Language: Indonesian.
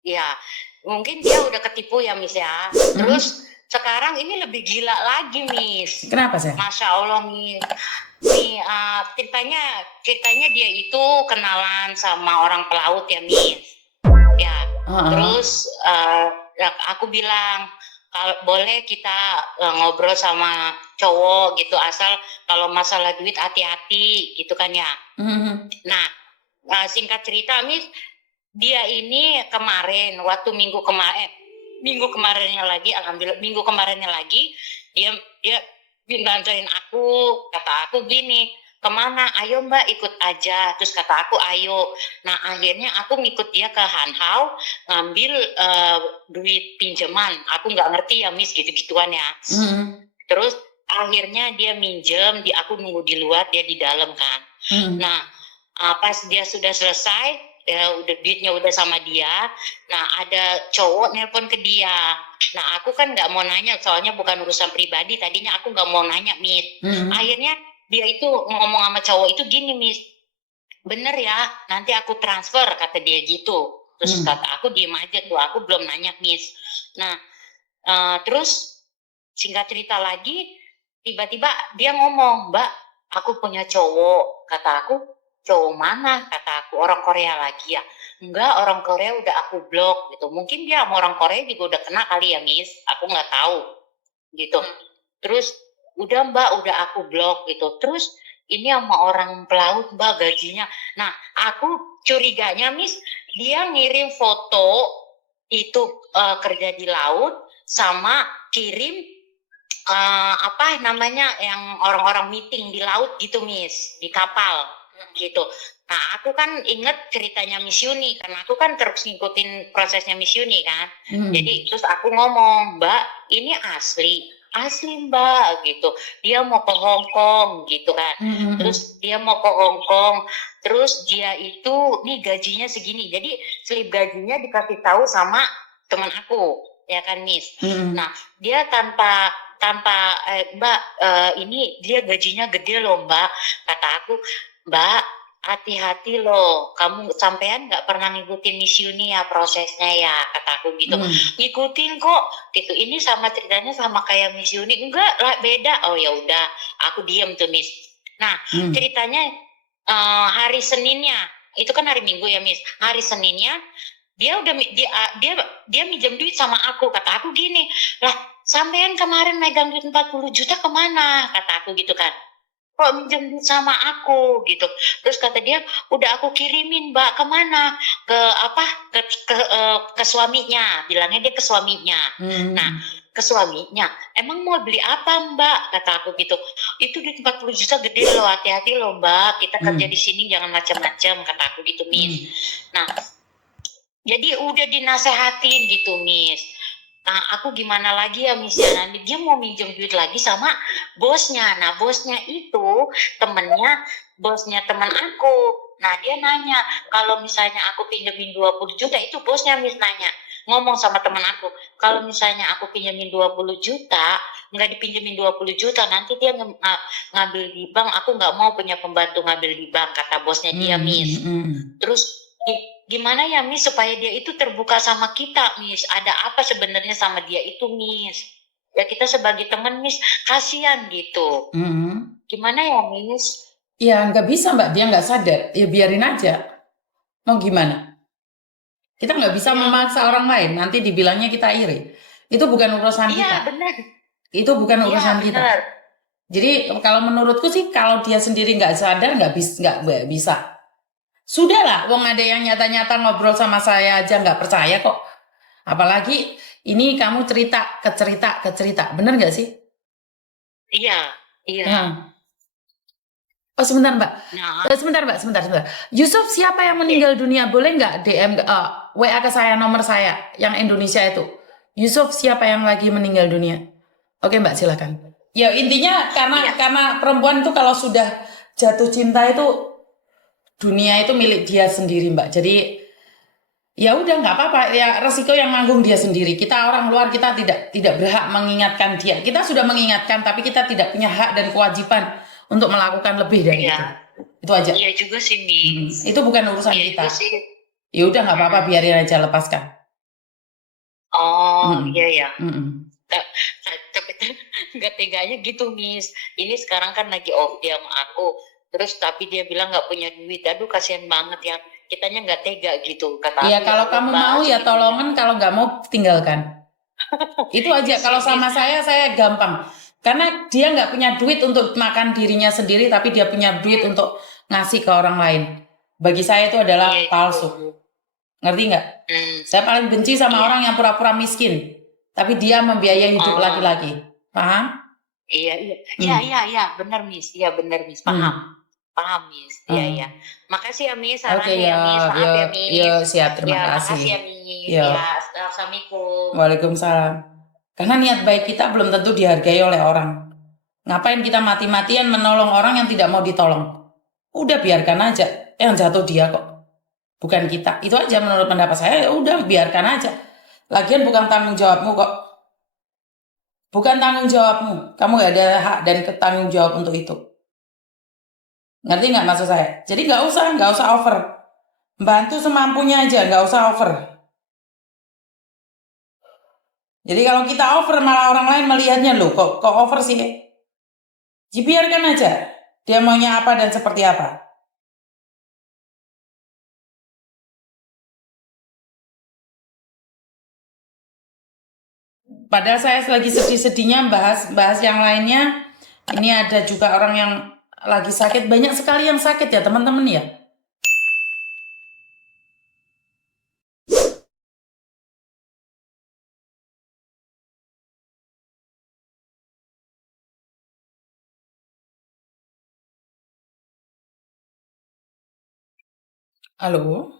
Ya, mungkin dia udah ketipu ya, Miss, ya. Terus sekarang ini lebih gila lagi, Miss. Kenapa sih? Masya Allah, Miss. Nih, ceritanya dia itu kenalan sama orang pelaut ya, Miss. Ya, terus aku bilang kalau boleh kita ngobrol sama cowok gitu, asal kalau masalah duit hati-hati gitu kan ya. Nah, singkat cerita, Miss, dia ini kemarin waktu minggu kemarinnya lagi, alhamdulillah minggu kemarinnya lagi dia nganterin aku, kata aku gini, kemana, ayo mbak ikut aja, terus kata aku ayo. Nah akhirnya aku ngikut dia ke Hanhau ngambil duit pinjaman, aku nggak ngerti ya Miss gitu-gituan ya. Terus akhirnya dia minjem, aku nunggu di luar, dia di dalam kan. Nah pas dia sudah selesai, ya udah duitnya udah sama dia. Nah ada cowok nelpon ke dia. Nah aku kan nggak mau nanya, soalnya bukan urusan pribadi. Tadinya aku nggak mau nanya, Miss. Akhirnya dia itu ngomong sama cowok itu gini, Miss. Bener ya, nanti aku transfer, kata dia gitu. Terus kata aku diem aja tuh, aku belum nanya, Miss. Nah terus singkat cerita lagi, tiba-tiba dia ngomong, Mbak, aku punya cowok. Kata aku, cowok mana? Kata aku, orang Korea lagi ya. Enggak, orang Korea udah aku blok gitu. Mungkin dia sama orang Korea juga udah kena kali ya, Miss. Aku nggak tahu gitu. Terus udah Mbak, udah aku blok gitu. Terus ini sama orang pelaut Mbak gajinya. Nah, aku curiganya, Miss, dia ngirim foto itu kerja di laut sama kirim apa namanya yang orang-orang meeting di laut gitu, Miss, di kapal gitu. Nah aku kan inget ceritanya Miss Yuni, karena aku kan terus ngikutin prosesnya Miss Yuni kan. Jadi terus aku ngomong, Mbak ini asli Mbak gitu, dia mau ke Hong Kong gitu kan. Terus dia mau ke Hong Kong, terus dia itu nih gajinya segini, jadi slip gajinya dikasih tahu sama teman aku ya kan, Miss. Nah dia tanpa Mbak, ini dia gajinya gede loh Mbak, kata aku, Mbak hati-hati loh, kamu sampean nggak pernah ngikutin Miss Yuni ya prosesnya ya, kata aku gitu. Ngikutin kok gitu, ini sama ceritanya sama kayak Miss Yuni, enggak lah beda. Oh ya udah, aku diem tuh, Miss. Nah ceritanya hari Seninnya, itu kan hari Minggu ya, Miss, hari Seninnya dia udah dia minjem duit sama aku. Kata aku gini, lah sampean kemarin megang duit 40 juta kemana, kata aku gitu kan, kok minjem duit sama aku gitu. Terus kata dia, udah aku kirimin Mbak. Kemana? Ke apa, ke suaminya, bilangnya dia ke suaminya. Nah ke suaminya, emang mau beli apa Mbak, kata aku gitu. Itu duit 40 juta gede loh, hati-hati loh Mbak, kita kerja di sini jangan macam-macam, kata aku gitu, Miss. Nah jadi udah dinasehatin gitu, Miss. Nah aku gimana lagi ya, Miss ya, nanti dia mau minjem duit lagi sama bosnya. Nah bosnya itu temennya bosnya teman aku. Nah dia nanya, kalau misalnya aku pinjemin 20 juta, itu bosnya, Miss, nanya, ngomong sama teman aku, kalau misalnya aku pinjemin 20 juta, nggak dipinjemin 20 juta, nanti dia ngambil di bank, aku nggak mau punya pembantu ngambil di bank, kata bosnya dia, Miss. Terus gimana ya, Miss, supaya dia itu terbuka sama kita, Miss, ada apa sebenarnya sama dia itu, Miss, ya kita sebagai teman, Miss, kasihan gitu. Gimana ya, Miss? Ya nggak bisa Mbak, dia nggak sadar, ya biarin aja. Mau gimana? Kita nggak bisa memaksa orang lain, nanti dibilangnya kita iri. Itu bukan urusan kita. Iya benar. Itu bukan Iya urusan kita. benar. Jadi kalau menurutku sih, kalau dia sendiri nggak sadar, nggak bisa. Sudahlah, wong ada yang nyata-nyata ngobrol sama saya aja nggak percaya kok. Apalagi ini kamu cerita ke cerita, bener nggak sih? Iya, iya. Nah. Oh sebentar Mbak, Nah, sebentar. Yusuf siapa yang meninggal dunia? Boleh nggak DM WA ke saya nomor saya yang Indonesia itu. Yusuf siapa yang lagi meninggal dunia? Oke Mbak silakan. Ya intinya karena perempuan itu kalau sudah jatuh cinta itu dunia itu milik dia sendiri Mbak. Jadi ya udah nggak apa-apa, ya resiko yang nanggung dia sendiri. Kita orang luar, kita tidak berhak mengingatkan dia. Kita sudah mengingatkan tapi kita tidak punya hak dan kewajiban untuk melakukan lebih dari itu. Itu aja. Iya juga sih, Miss. Itu bukan urusan Iya kita. juga sih. Ya udah nggak apa-apa, biarin aja, lepaskan. Oh, Mm-mm. iya ya. Mm-mm. Tapi nggak teganya gitu, Miss. Ini sekarang kan lagi off dia sama aku. Terus tapi dia bilang nggak punya duit. Aduh, kasihan banget ya. Kitanya nggak tega gitu. Kata Ya aku, ya kalau Allah kamu Mbak, mau ya segitunya. tolongan, kalau nggak mau tinggalkan. Itu Iya aja. sih, Kalau Miss. sama saya gampang. Karena dia nggak punya duit untuk makan dirinya sendiri, tapi dia punya duit untuk ngasih ke orang lain. Bagi saya itu Iya adalah juga palsu. sih. Ngerti nggak? Hmm, Saya paling benci sama iya. orang yang pura-pura miskin, tapi dia membiayai hidup Oh, laki-laki. Paham? iya, iya. Iya, Hmm. iya, iya. Benar, Miss. Iya, benar, Miss. Paham. Hmm. Paham, Miss. Iya, iya. Hmm. Makasih ya, Miss. Oke Sarannya ya, ya, Miss. ya, Maaf ya, ya Miss. siap. Terima Ya, kasih. makasih ya, Miss. Ya, Ya, assalamualaikum. waalaikumsalam. Karena niat baik kita belum tentu dihargai oleh orang. Ngapain kita mati-matian menolong orang yang tidak mau ditolong? Udah biarkan aja, yang jatuh dia kok, bukan kita. Itu aja menurut pendapat saya. Ya udah biarkan aja. Lagian bukan tanggung jawabmu kok. Bukan tanggung jawabmu. Kamu gak ada hak dan tanggung jawab untuk itu. Ngerti nggak maksud saya? Jadi nggak usah over. Bantu semampunya aja, nggak usah over. Jadi kalau kita over malah orang lain melihatnya loh, kok over sih? Jadi biarkan aja. Dia maunya apa dan seperti apa. Padahal saya lagi sedih-sedihnya bahas yang lainnya. Ini ada juga orang yang lagi sakit, banyak sekali yang sakit ya teman-teman ya. Halo.